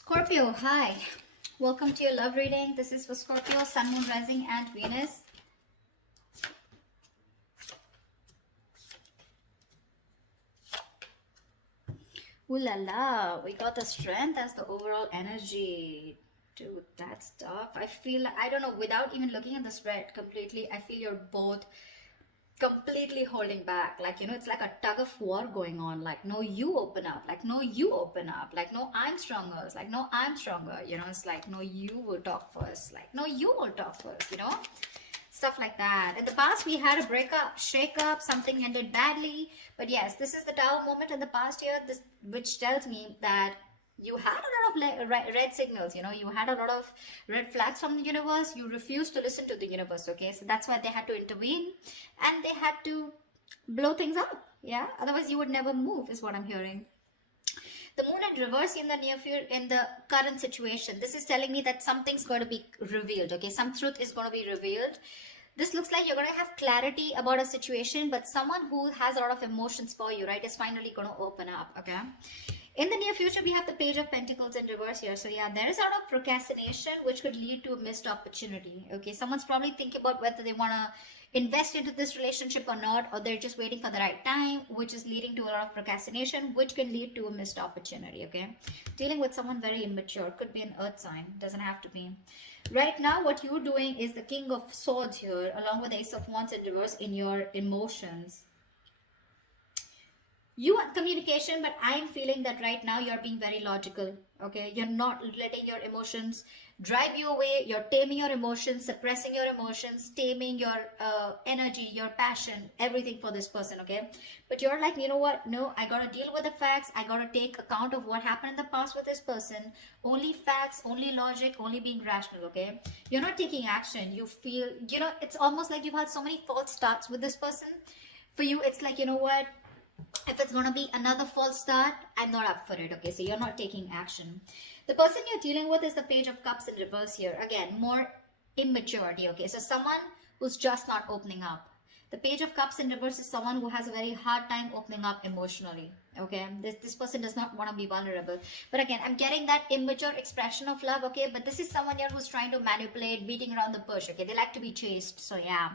Scorpio, hi. Welcome to your love reading. This is for Scorpio, Sun, Moon, Rising, and Venus. Ooh la la, we got the Strength as the overall energy. Dude, that's tough. I feel, I don't know, without even looking at the spread completely, I feel you're both completely holding back. Like, it's like a tug of war going on. Like, no, you open up. Like, no, you open up. Like, no, I'm stronger. It's like, no, I'm stronger. It's like, no, you will talk first. Like, no, you will talk first. Stuff like that. In the past, we had a breakup, shake up, something ended badly. But yes, this is the Tower moment in the past year, which tells me that you had a lot of red signals. You had a lot of red flags from the universe. You refused to listen to the universe. Okay, so that's why they had to intervene and they had to blow things up. Yeah, otherwise you would never move, is what I'm hearing. The moon in reverse in the near future, in the current situation, this is telling me that something's going to be revealed. Okay, some truth is going to be revealed. This looks like you're going to have clarity about a situation, but someone who has a lot of emotions for you, right, is finally going to open up. Okay, in the near future, we have the Page of Pentacles in reverse here. So yeah, there is a lot of procrastination, which could lead to a missed opportunity. Okay, someone's probably thinking about whether they want to invest into this relationship or not, or they're just waiting for the right time, which is leading to a lot of procrastination, which can lead to a missed opportunity. Okay, dealing with someone very immature, could be an earth sign, doesn't have to be. Right now, what you're doing is the King of Swords here, along with the Ace of Wands in reverse in your emotions. You want communication, but I'm feeling that right now you're being very logical. Okay, you're not letting your emotions drive you away. You're taming your emotions, suppressing your emotions, taming your energy, your passion, everything for this person. Okay, but you're like, you know what, no, I gotta deal with the facts. I gotta take account of what happened in the past with this person. Only facts, only logic, only being rational. Okay, you're not taking action. You feel, it's almost like you've had so many false starts with this person. For you, it's like, you know what, if it's going to be another false start, I'm not up for it. Okay, so you're not taking action. The person you're dealing with is the Page of Cups in reverse here. Again, more immaturity. Okay, so someone who's just not opening up. The Page of Cups in reverse is someone who has a very hard time opening up emotionally. Okay, this person does not want to be vulnerable. But again, I'm getting that immature expression of love. Okay, but this is someone here who's trying to manipulate, beating around the bush. Okay, they like to be chased. So yeah,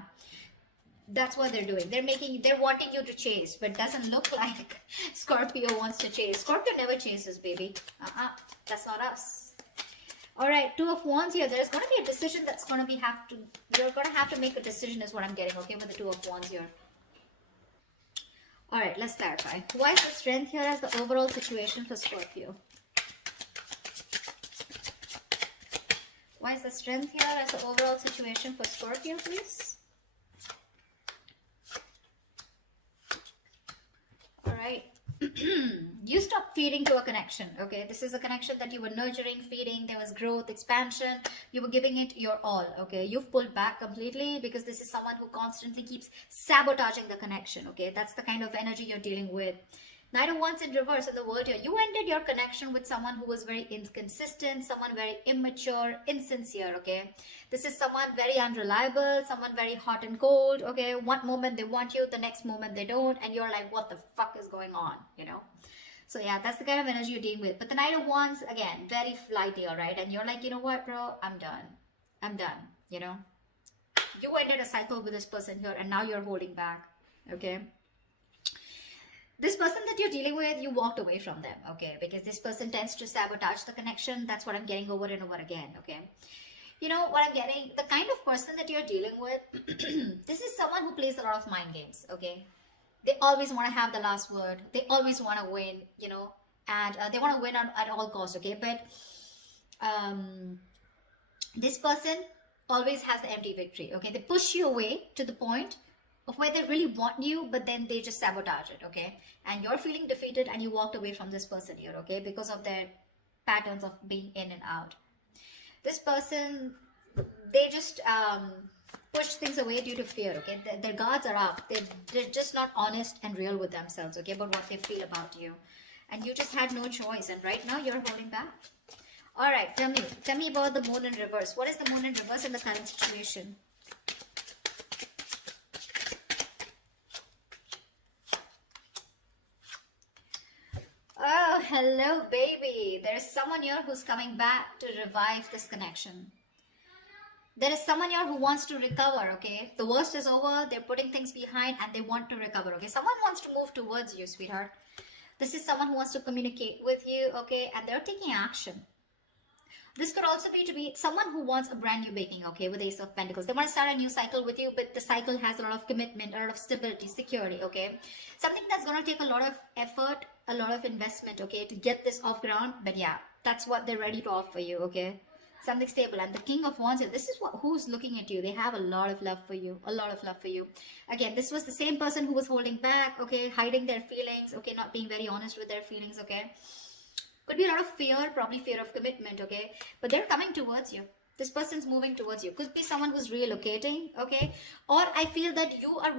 that's what they're doing. They're wanting you to chase, but doesn't look like Scorpio wants to chase. Scorpio never chases, baby. That's not us. All right, Two of Wands here. There's going to be a decision that's going to be you're going to have to make a decision is what I'm getting, okay, with the Two of Wands here. All right, let's clarify. Why is the Strength here as the overall situation for Scorpio? Why is the Strength here as the overall situation for Scorpio, please? Right. You stop feeding to a connection. Okay, this is a connection that you were nurturing, feeding. There was growth, expansion. You were giving it your all. Okay, you've pulled back completely because this is someone who constantly keeps sabotaging the connection. Okay, that's the kind of energy you're dealing with. Knight of Wands in reverse in the world here. You ended your connection with someone who was very inconsistent, someone very immature, insincere, okay? This is someone very unreliable, someone very hot and cold, okay? One moment they want you, the next moment they don't, and you're like, what the fuck is going on, So yeah, that's the kind of energy you're dealing with. But the Knight of Wands, again, very flighty, all right? And you're like, you know what, bro? I'm done. I'm done, You ended a cycle with this person here, and now you're holding back, okay? This person that you're dealing with, you walked away from them, okay? Because this person tends to sabotage the connection. That's what I'm getting over and over again, okay? You know what I'm getting? The kind of person that you're dealing with, this is someone who plays a lot of mind games, okay? They always want to have the last word. They always want to win, and they want to win at all costs, okay? But this person always has the empty victory, okay? They push you away to the point of where they really want you, but then they just sabotage it, okay? And you're feeling defeated and you walked away from this person here, okay? Because of their patterns of being in and out. This person, they just push things away due to fear, okay? Their guards are up. They're just not honest and real with themselves, okay? About what they feel about you. And you just had no choice. And right now you're holding back. All right, tell me about the Moon in reverse. What is the Moon in reverse in the current situation? Hello, baby. There's someone here who's coming back to revive this connection. There is someone here who wants to recover, okay? The worst is over, they're putting things behind and they want to recover, okay? Someone wants to move towards you, sweetheart. This is someone who wants to communicate with you, okay? And they're taking action. This could also be to be someone who wants a brand new beginning, okay, with Ace of Pentacles. They want to start a new cycle with you, but the cycle has a lot of commitment, a lot of stability, security, okay? Something that's going to take a lot of effort, a lot of investment, okay, to get this off ground. But yeah, that's what they're ready to offer you, okay? Something stable. And the King of Wands here, this is who's looking at you. They have a lot of love for you, a lot of love for you. Again, this was the same person who was holding back, okay, hiding their feelings, okay, not being very honest with their feelings, okay? Could be a lot of fear, probably fear of commitment, okay? But they're coming towards you. This person's moving towards you. Could be someone who's relocating, okay? Or I feel that you are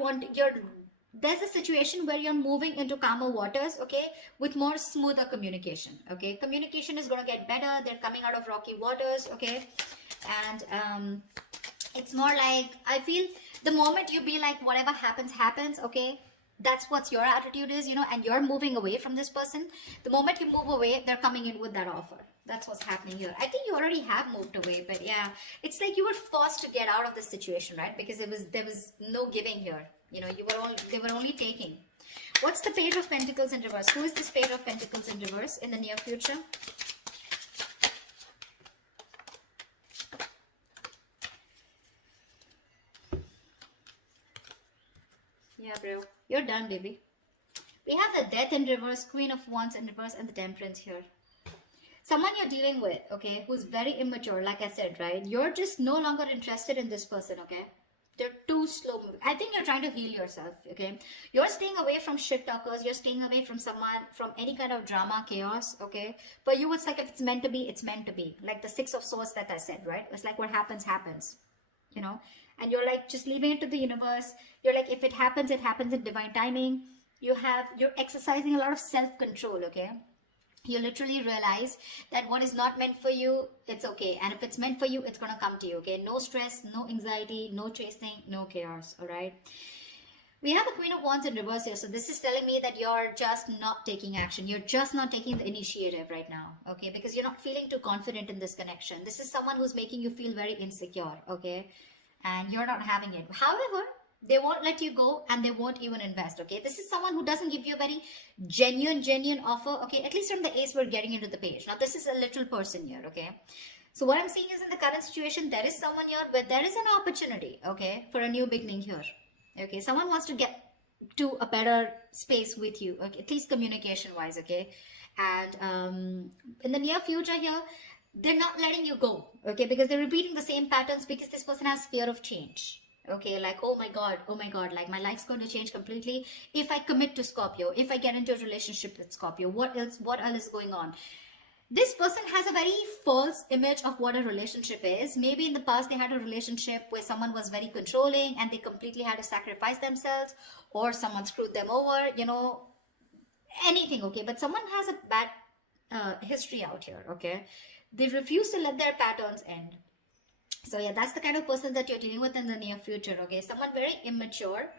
there's a situation where you're moving into calmer waters, okay? With more smoother communication, okay? Communication is going to get better. They're coming out of rocky waters, okay? And it's more like, I feel the moment you be like, whatever happens, happens, okay? That's what your attitude is, you know, and you're moving away from this person. The moment you move away, they're coming in with that offer. That's what's happening here. I think you already have moved away, but yeah, it's like you were forced to get out of this situation, right? Because there was no giving here. You know, they were only taking. What's the Page of Pentacles in reverse? Who is this Page of Pentacles in reverse in the near future? Yeah, bro. You're done, baby. We have the Death in reverse, Queen of Wands in reverse, and the Temperance here. Someone you're dealing with, okay, who's very immature, like I said, right? You're just no longer interested in this person, okay? They're too slow moving. I think you're trying to heal yourself, okay? You're staying away from shit talkers. You're staying away from someone, from any kind of drama, chaos, okay? For you, it's like if it's meant to be, it's meant to be. Like the Six of Swords that I said, right? It's like what happens, happens, you know? And you're like just leaving it to the universe. You're like, if it happens in divine timing. You're exercising a lot of self-control, okay? You literally realize that what is not meant for you, it's okay. And if it's meant for you, it's going to come to you, okay? No stress, no anxiety, no chasing, no chaos, all right? We have a Queen of Wands in reverse here. So this is telling me that you're just not taking action. You're just not taking the initiative right now, okay? Because you're not feeling too confident in this connection. This is someone who's making you feel very insecure, okay? And you're not having it. However, they won't let you go and they won't even invest, okay? This is someone who doesn't give you a very genuine offer, okay? At least from the Ace, we're getting into the Page. Now, this is a little person here, okay? So what I'm seeing is in the current situation, there is someone here where there is an opportunity, okay, for a new beginning here, okay? Someone wants to get to a better space with you, okay? At least communication-wise, okay? And in the near future here, they're not letting you go, okay? Because they're repeating the same patterns because this person has fear of change. Okay, like, oh my god, like my life's going to change completely if I commit to Scorpio, if I get into a relationship with Scorpio. What else is going on? This person has a very false image of what a relationship is. Maybe in the past they had a relationship where someone was very controlling and they completely had to sacrifice themselves, or someone screwed them over, you know, anything, okay? But someone has a bad history out here, okay? They refuse to let their patterns end. So yeah, that's the kind of person that you're dealing with in the near future, okay? Someone very immature,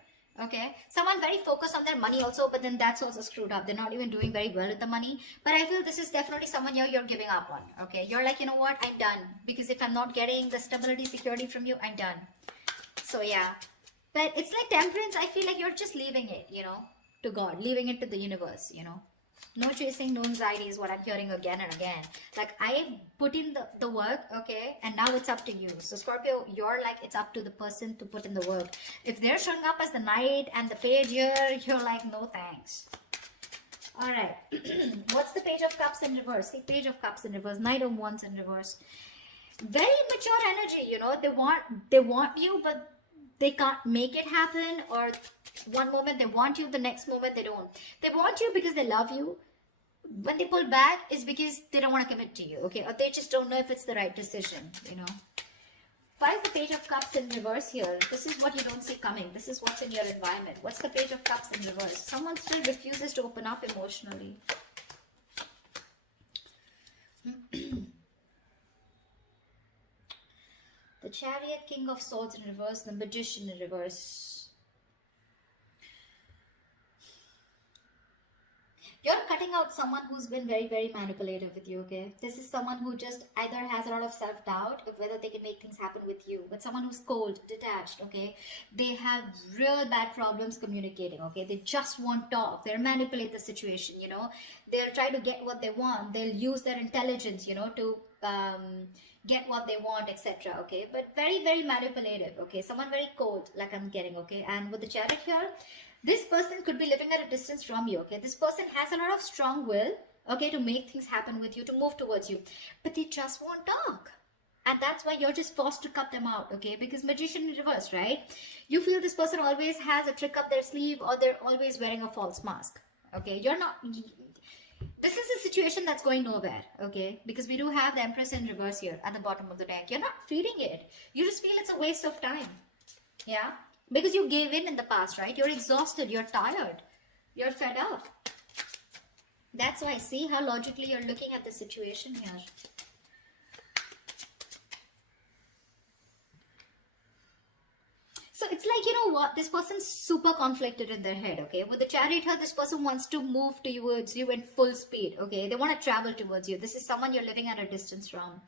okay? Someone very focused on their money also, but then that's also screwed up. They're not even doing very well with the money. But I feel this is definitely someone you're giving up on, okay? You're like, you know what? I'm done. Because if I'm not getting the stability, security from you, I'm done. So yeah. But it's like Temperance. I feel like you're just leaving it, you know, to God. Leaving it to the universe, you know? No chasing, no anxiety is what I'm hearing again and again. Like, I put in the work, okay? And now it's up to you. So, Scorpio, you're like, it's up to the person to put in the work. If they're showing up as the Knight and the Page here, you're like, no thanks. All right. What's the Page of Cups in reverse? The Page of Cups in reverse. Knight of Wands in reverse. Very mature energy, you know? They want you, but they can't make it happen. Or one moment they want you, the next moment they don't. They want you because they love you. When they pull back, it's because they don't want to commit to you, okay? Or they just don't know if it's the right decision, you know? Why is the Page of Cups in reverse here? This is what you don't see coming. This is what's in your environment. What's the Page of Cups in reverse? Someone still refuses to open up emotionally. The Chariot, King of Swords in reverse, the Magician in reverse. You're cutting out someone who's been very, very manipulative with you, okay? This is someone who just either has a lot of self-doubt of whether they can make things happen with you, but someone who's cold, detached, okay? They have real bad problems communicating, okay? They just won't talk. They'll manipulate the situation, you know? They'll try to get what they want. They'll use their intelligence, you know, to get what they want, etc., okay? But very, very manipulative, okay? Someone very cold, like I'm getting, okay? And with the Chariot here, this person could be living at a distance from you, okay? This person has a lot of strong will, okay, to make things happen with you, to move towards you, but they just won't talk. And that's why you're just forced to cut them out, okay? Because Magician in reverse, right? You feel this person always has a trick up their sleeve, or they're always wearing a false mask, okay? You're not... This is a situation that's going nowhere, okay? Because we do have the Empress in reverse here at the bottom of the deck. You're not feeling it. You just feel it's a waste of time, yeah? Because you gave in the past, right? You're exhausted, you're tired, you're fed up. That's why, see how logically you're looking at the situation here. So it's like, you know what, this person's super conflicted in their head, okay? With the Chariot here, this person wants to move towards you in full speed, okay? They want to travel towards you. This is someone you're living at a distance from.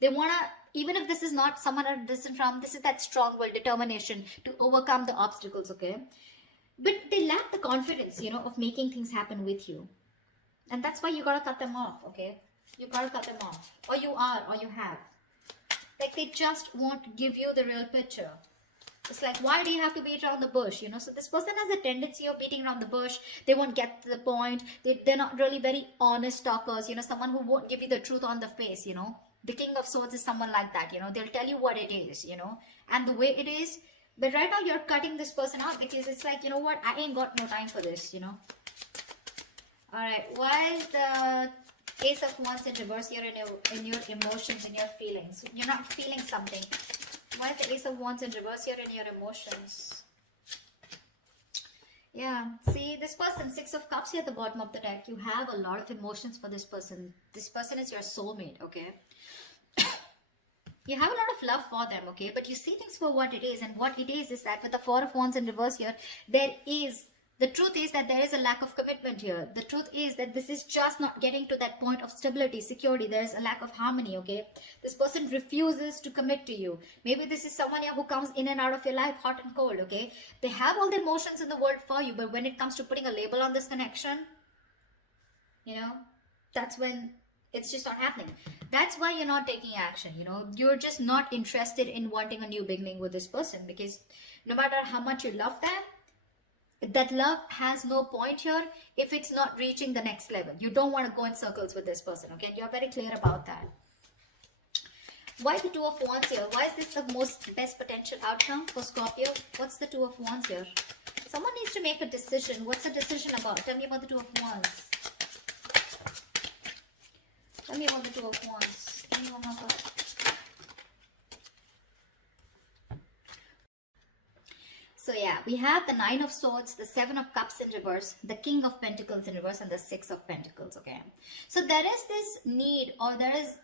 They want to, even if this is not someone at a distance from, this is that strong will, determination to overcome the obstacles, okay? But they lack the confidence, you know, of making things happen with you. And that's why you got to cut them off, okay? You got to cut them off. Or you are, or you have. Like, they just won't give you the real picture. It's like, why do you have to beat around the bush, you know? So this person has a tendency of beating around the bush. They won't get to the point. They're not really very honest talkers, you know, someone who won't give you the truth on the face, you know? The King of Swords is someone like that, you know? They'll tell you what it is, you know? And the way it is. But right now you're cutting this person out because it's like, you know what? I ain't got no time for this, you know? Alright, why is the Ace of Wands in reverse here in your emotions, in your feelings? You're not feeling something. Why is the Ace of Wands in reverse here in your emotions? Yeah, see, this person, Six of Cups here at the bottom of the deck. You have a lot of emotions for this person. This person is your soulmate, okay? You have a lot of love for them, okay? But you see things for what it is. And what it is that with the Four of Wands in reverse here, the truth is that there is a lack of commitment here. The truth is that this is just not getting to that point of stability, security. There is a lack of harmony, okay? This person refuses to commit to you. Maybe this is someone who comes in and out of your life, hot and cold, okay? They have all the emotions in the world for you, but when it comes to putting a label on this connection, you know, that's when it's just not happening. That's why you're not taking action, you know? You're just not interested in wanting a new beginning with this person, because no matter how much you love them, that love has no point here if it's not reaching the next level. You don't want to go in circles with this person, okay? You're very clear about that. Why the Two of Wands here? Why is this the best potential outcome for Scorpio? What's the Two of Wands here? Someone needs to make a decision. What's the decision about? Tell me about the Two of Wands. Tell me about the Two of Wands. Tell me about that. So yeah, we have the Nine of Swords, the Seven of Cups in reverse, the King of Pentacles in reverse, and the Six of Pentacles, okay? So there is this need, or there is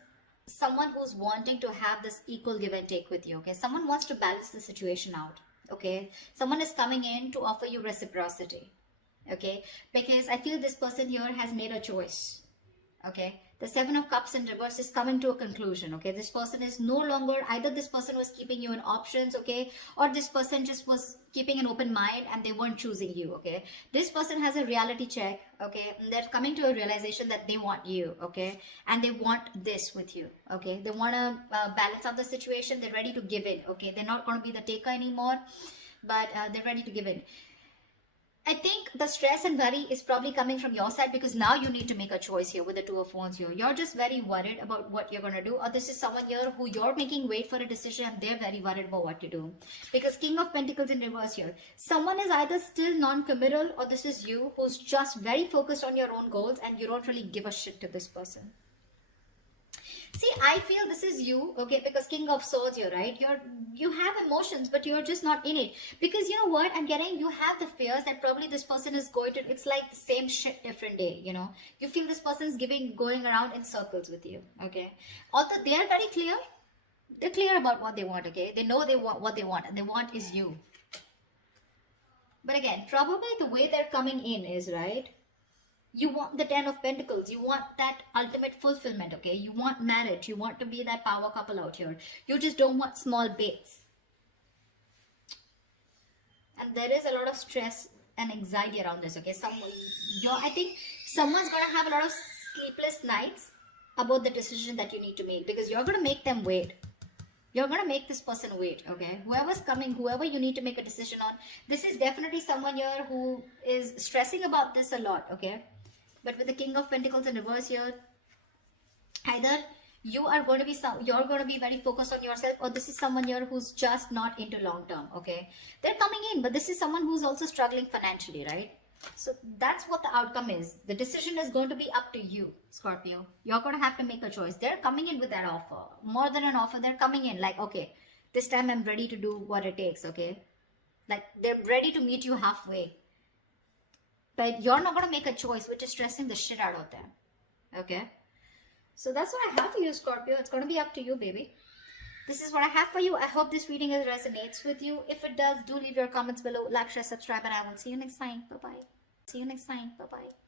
someone who's wanting to have this equal give and take with you, okay? Someone wants to balance the situation out, okay? Someone is coming in to offer you reciprocity, okay? Because I feel this person here has made a choice, okay? The Seven of Cups in reverse is coming to a conclusion, okay? This person is no longer, either this person was keeping you in options, okay? Or this person just was keeping an open mind and they weren't choosing you, okay? This person has a reality check, okay? And they're coming to a realization that they want you, okay? And they want this with you, okay? They want to balance out the situation. They're ready to give in, okay? They're not going to be the taker anymore, but they're ready to give in. I think the stress and worry is probably coming from your side, because now you need to make a choice here with the Two of Wands here. You're just very worried about what you're going to do, or this is someone here who you're making wait for a decision and they're very worried about what to do. Because King of Pentacles in reverse here. Someone is either still non-committal, or this is you who's just very focused on your own goals and you don't really give a shit to this person. See, I feel this is you, okay, because King of Swords here, right? You have emotions, but you're just not in it. Because you know what? I'm getting, you have the fears that probably this person is going to, it's like the same shit, different day, you know? You feel this person's going around in circles with you, okay? Although they are very clear, they're clear about what they want, okay? They know they want what they want, and they want is you. But again, probably the way they're coming in is, right? You want the 10 of Pentacles. You want that ultimate fulfillment, okay? You want marriage. You want to be that power couple out here. You just don't want small baits. And there is a lot of stress and anxiety around this, okay? I think someone's going to have a lot of sleepless nights about the decision that you need to make, because you're going to make them wait. You're going to make this person wait, okay? Whoever's coming, whoever you need to make a decision on, this is definitely someone here who is stressing about this a lot, okay? But with the King of Pentacles in reverse here, either you're going to be very focused on yourself, or this is someone here who's just not into long term, okay? They're coming in, but this is someone who's also struggling financially, right? So that's what the outcome is. The decision is going to be up to you, Scorpio. You're going to have to make a choice. They're coming in with that offer. More than an offer, they're coming in like, okay, this time I'm ready to do what it takes, okay? Like, they're ready to meet you halfway. But you're not going to make a choice, which is stressing the shit out of them, okay? So that's what I have for you, Scorpio. It's going to be up to you, baby. This is what I have for you. I hope this reading resonates with you. If it does, do leave your comments below. Like, share, subscribe, and I will see you next time. Bye-bye. See you next time. Bye-bye.